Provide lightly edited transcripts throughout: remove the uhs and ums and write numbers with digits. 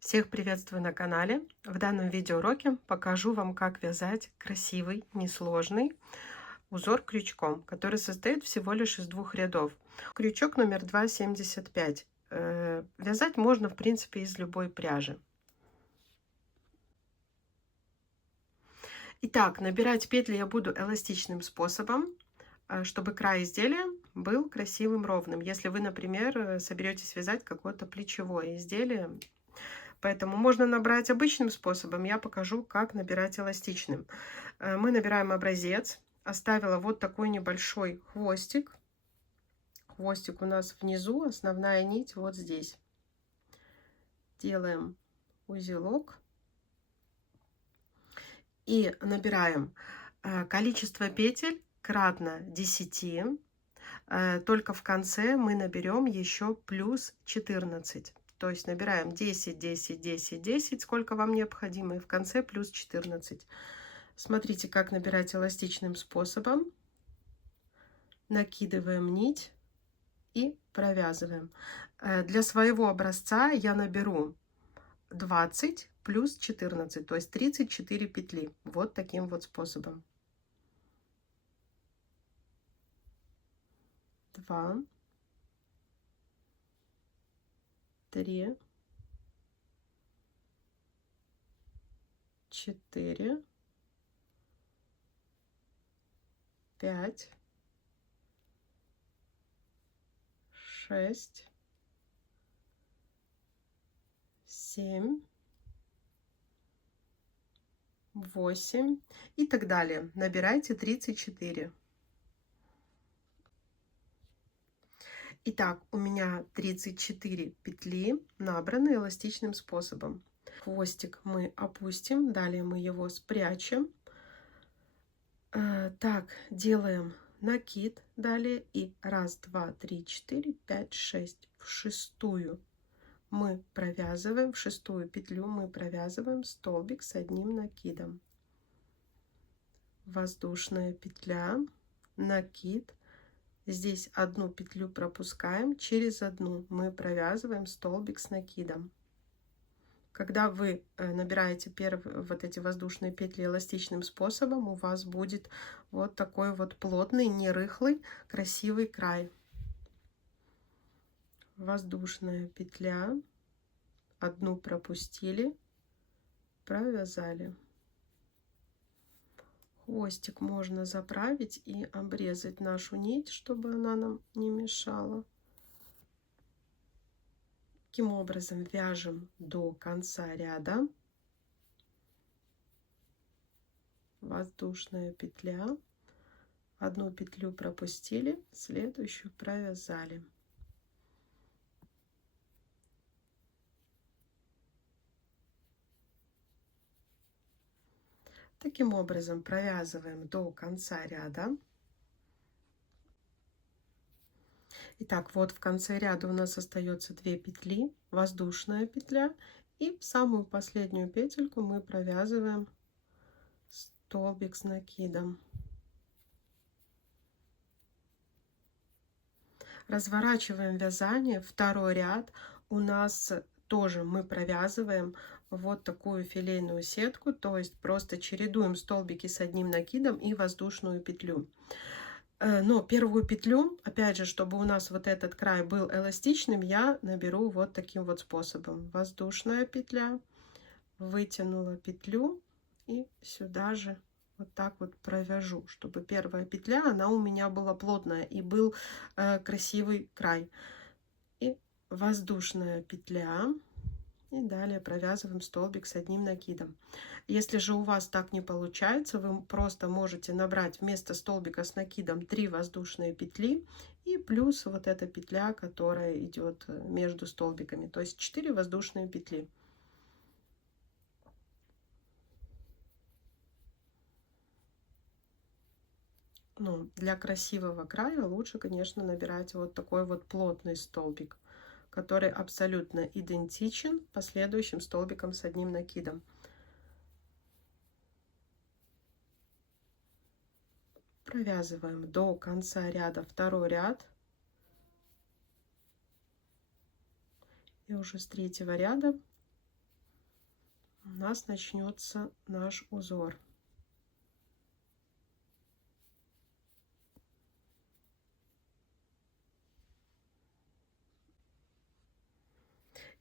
Всех приветствую на канале. В данном видеоуроке покажу вам, как вязать красивый, несложный узор крючком, который состоит всего лишь из двух рядов. Крючок номер 2,75. Вязать можно, в принципе, из любой пряжи. Итак, набирать петли я буду эластичным способом, чтобы край изделия был красивым, ровным. Если вы, например, соберетесь вязать какое-то плечевое изделие, поэтому можно набрать обычным способом, я покажу, как набирать эластичным. Мы набираем образец. Оставила вот такой небольшой хвостик. Хвостик у нас внизу, основная нить вот здесь. Делаем узелок. И набираем количество петель кратно 10. Только в конце мы наберем еще плюс 14. То есть набираем 10, 10, 10, 10, сколько вам необходимо, и в конце плюс 14. Смотрите, как набирать эластичным способом. Накидываем нить и провязываем. Для своего образца я наберу 20 плюс 14, то есть 34 петли. Вот таким вот способом. 2, 3, 4, 5, 6, 7, 8 и так далее. Набирайте 34. Итак, у меня 34 петли набраны эластичным способом. Хвостик мы опустим, далее мы его спрячем. Так, делаем накид далее и 1, 2, 3, 4, 5, 6. В шестую мы провязываем, в шестую петлю мы провязываем столбик с одним накидом. Воздушная петля, накид. Здесь одну петлю пропускаем, через одну мы провязываем столбик с накидом. Когда вы набираете первые вот эти воздушные петли эластичным способом, у вас будет вот такой вот плотный, не рыхлый, красивый край. Воздушная петля, одну пропустили, провязали. Хвостик можно заправить и обрезать нашу нить, чтобы она нам не мешала. Таким образом вяжем до конца ряда. Воздушная петля, одну петлю пропустили, следующую провязали. Таким образом провязываем до конца ряда. Итак, вот в конце ряда у нас остается 2 петли, воздушная петля, и в самую последнюю петельку мы провязываем столбик с накидом. Разворачиваем вязание, второй ряд у нас тоже мы провязываем вот такую филейную сетку, то есть просто чередуем столбики с одним накидом и воздушную петлю. Но первую петлю, опять же, чтобы у нас вот этот край был эластичным, я наберу вот таким вот способом. Воздушная петля, вытянула петлю и сюда же вот так вот провяжу, чтобы первая петля, она у меня была плотная и был красивый край. И воздушная петля. И далее провязываем столбик с одним накидом. Если же у вас так не получается, вы просто можете набрать вместо столбика с накидом 3 воздушные петли и плюс вот эта петля, которая идет между столбиками, то есть 4 воздушные петли. Ну, для красивого края лучше, конечно, набирать вот такой вот плотный столбик, который абсолютно идентичен последующим столбикам с одним накидом. Провязываем до конца ряда второй ряд. И уже с третьего ряда у нас начнется наш узор.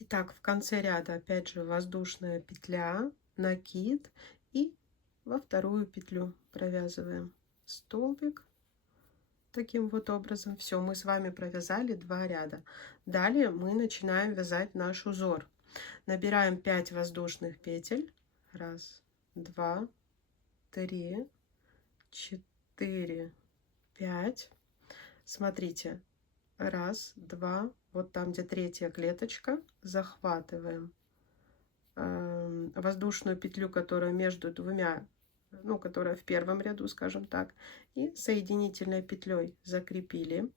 Итак, в конце ряда опять же воздушная петля, накид, и во вторую петлю провязываем столбик таким вот образом. Все, мы с вами провязали 2 ряда. Далее мы начинаем вязать наш узор. Набираем 5 воздушных петель. 1, 2, 3, 4, 5. Смотрите, 1, 2, вот там, где третья клеточка, захватываем воздушную петлю, которая между двумя, ну, которая в первом ряду, скажем так, и соединительной петлей закрепили.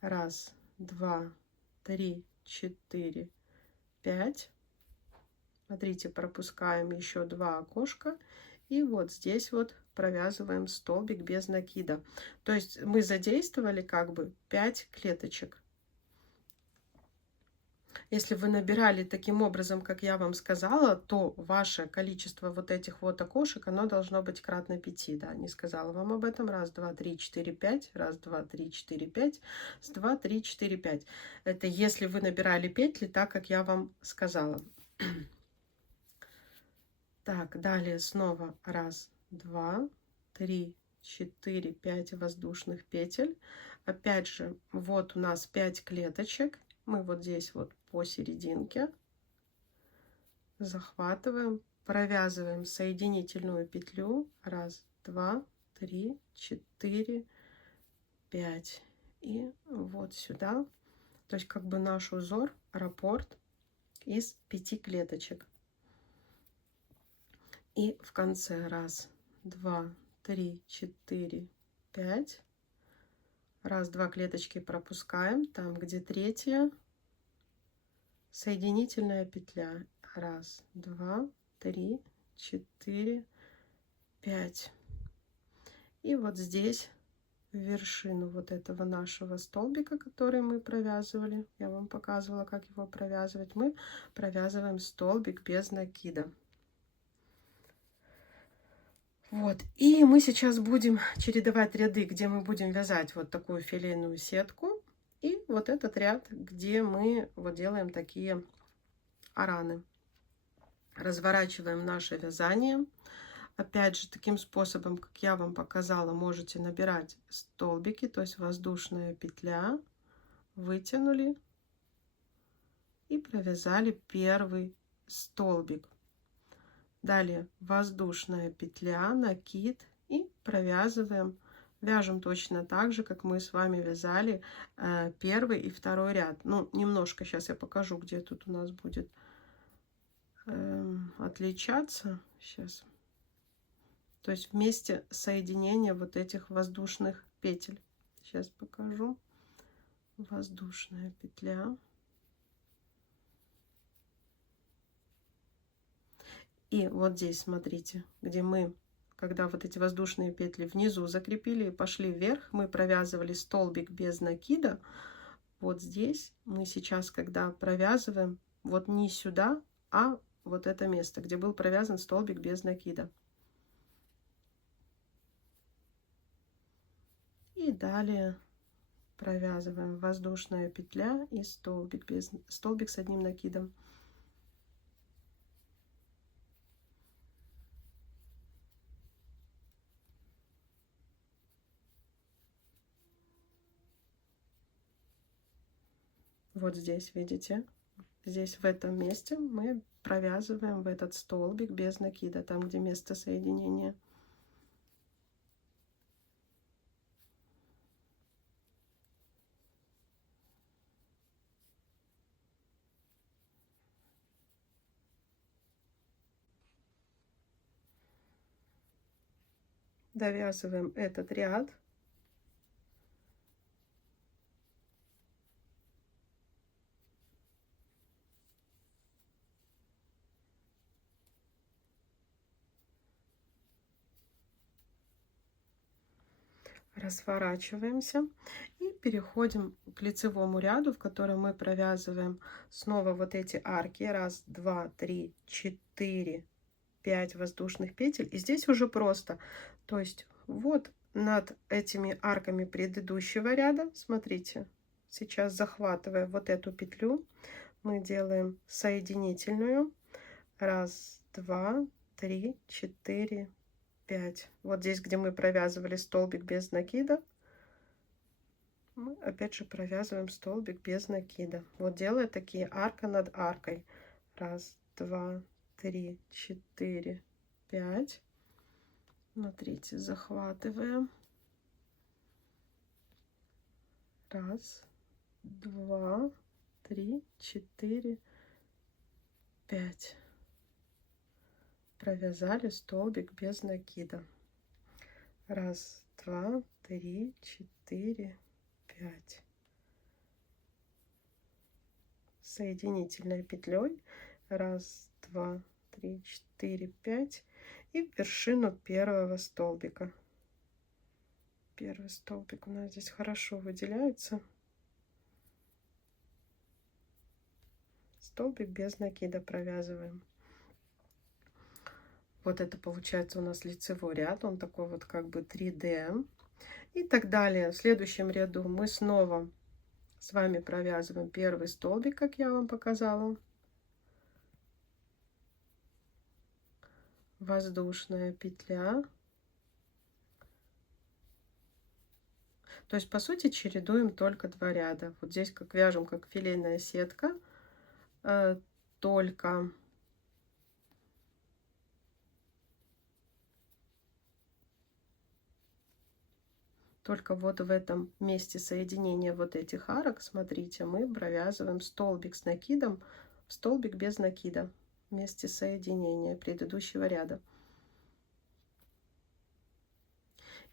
1, 2, 3, 4, 5. Смотрите, пропускаем еще 2 окошка, и вот здесь вот провязываем столбик без накида. То есть мы задействовали как бы 5 клеточек. Если вы набирали таким образом, как я вам сказала, то ваше количество вот этих вот окошек, оно должно быть кратно 5. Да, не сказала вам об этом. 1, 2, 3, 4, 5. 1, 2, 3, 4, 5. 2, 3, 4, 5. Это если вы набирали петли так, как я вам сказала. Так, далее снова 1, 2, 3, 4, 5 воздушных петель. Опять же, вот у нас 5 клеточек. Мы вот здесь вот посерединке захватываем, провязываем соединительную петлю. 1, 2, 3, 4, 5. И вот сюда. То есть как бы наш узор, раппорт из 5 клеточек. И в конце 1, 2, 3, 4, 5. 1, 2 клеточки пропускаем. Там, где третья, соединительная петля. 1, 2, 3, 4, 5. И вот здесь в вершину вот этого нашего столбика, который мы провязывали, я вам показывала, как его провязывать, мы провязываем столбик без накида. Вот, и мы сейчас будем чередовать ряды, где мы будем вязать вот такую филейную сетку, и вот этот ряд, где мы вот делаем такие араны. Разворачиваем наше вязание. Опять же, таким способом, как я вам показала, можете набирать столбики, то есть воздушная петля, вытянули и провязали первый столбик. Далее воздушная петля, накид, и провязываем. Вяжем точно так же, как мы с вами вязали первый и второй ряд. Ну, немножко сейчас я покажу, где тут у нас будет отличаться. Сейчас. То есть вместе соединения вот этих воздушных петель. Сейчас покажу. Воздушная петля. И вот здесь, смотрите, где мы, когда вот эти воздушные петли внизу закрепили и пошли вверх, мы провязывали столбик без накида. Вот здесь мы сейчас, когда провязываем, вот не сюда, а вот это место, где был провязан столбик без накида. И далее провязываем воздушная петля и столбик с одним накидом. Вот здесь, видите, здесь в этом месте мы провязываем в этот столбик без накида, там, где место соединения. Довязываем этот ряд. Разворачиваемся и переходим к лицевому ряду, в котором мы провязываем снова вот эти арки. Раз, два, три, четыре, 5 воздушных петель. И здесь уже просто. То есть вот над этими арками предыдущего ряда, смотрите, сейчас захватывая вот эту петлю, мы делаем соединительную. Раз, два, три, четыре, 5. Вот здесь, где мы провязывали столбик без накида, мы опять же провязываем столбик без накида. Вот делая такие арка над аркой. Раз, два, три, четыре, 5. Смотрите, захватываем. Раз, два, три, четыре, 5. Провязали столбик без накида. Раз, два, три, четыре, 5. Соединительной петлей. Раз, два, три, четыре, 5. И в вершину первого столбика. Первый столбик у нас здесь хорошо выделяется. Столбик без накида провязываем. Вот это получается у нас лицевой ряд, он такой вот как бы 3D. И так далее. В следующем ряду мы снова с вами провязываем первый столбик, как я вам показала. Воздушная петля. То есть, по сути, чередуем только 2 ряда. Вот здесь как вяжем, как филейная сетка, только вот в этом месте соединения вот этих арок, смотрите, мы провязываем столбик с накидом, столбик без накида в месте соединения предыдущего ряда.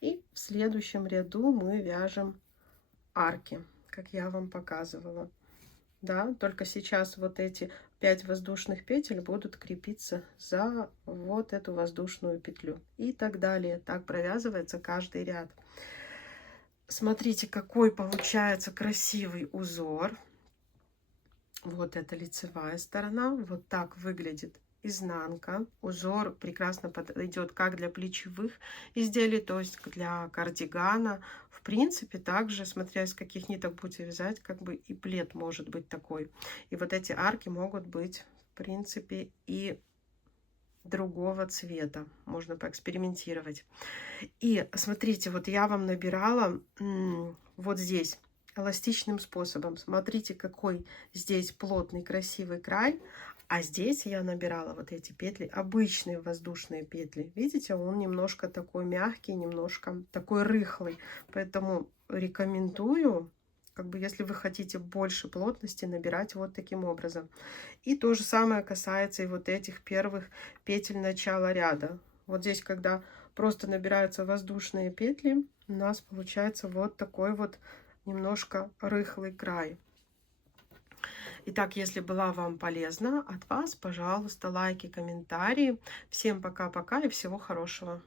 И в следующем ряду мы вяжем арки, как я вам показывала. Да, только сейчас вот эти 5 воздушных петель будут крепиться за вот эту воздушную петлю. И так далее. Так провязывается каждый ряд. Смотрите, какой получается красивый узор. Вот это лицевая сторона. Вот так выглядит изнанка. Узор прекрасно подойдет как для плечевых изделий, то есть для кардигана. В принципе, также, смотря из каких ниток будете вязать, как бы и плед может быть такой. И вот эти арки могут быть, в принципе, и другого цвета. Можно поэкспериментировать. И смотрите, вот я вам набирала вот здесь эластичным способом. Смотрите, какой здесь плотный, красивый край. А здесь я набирала вот эти петли, обычные воздушные петли. Видите, он немножко такой мягкий, немножко такой рыхлый. Поэтому рекомендую, как бы, если вы хотите больше плотности, набирать вот таким образом. И то же самое касается и вот этих первых петель начала ряда. Вот здесь, когда просто набираются воздушные петли, у нас получается вот такой вот немножко рыхлый край. Итак, если была вам полезна, от вас, пожалуйста, лайки, комментарии. Всем пока-пока и всего хорошего.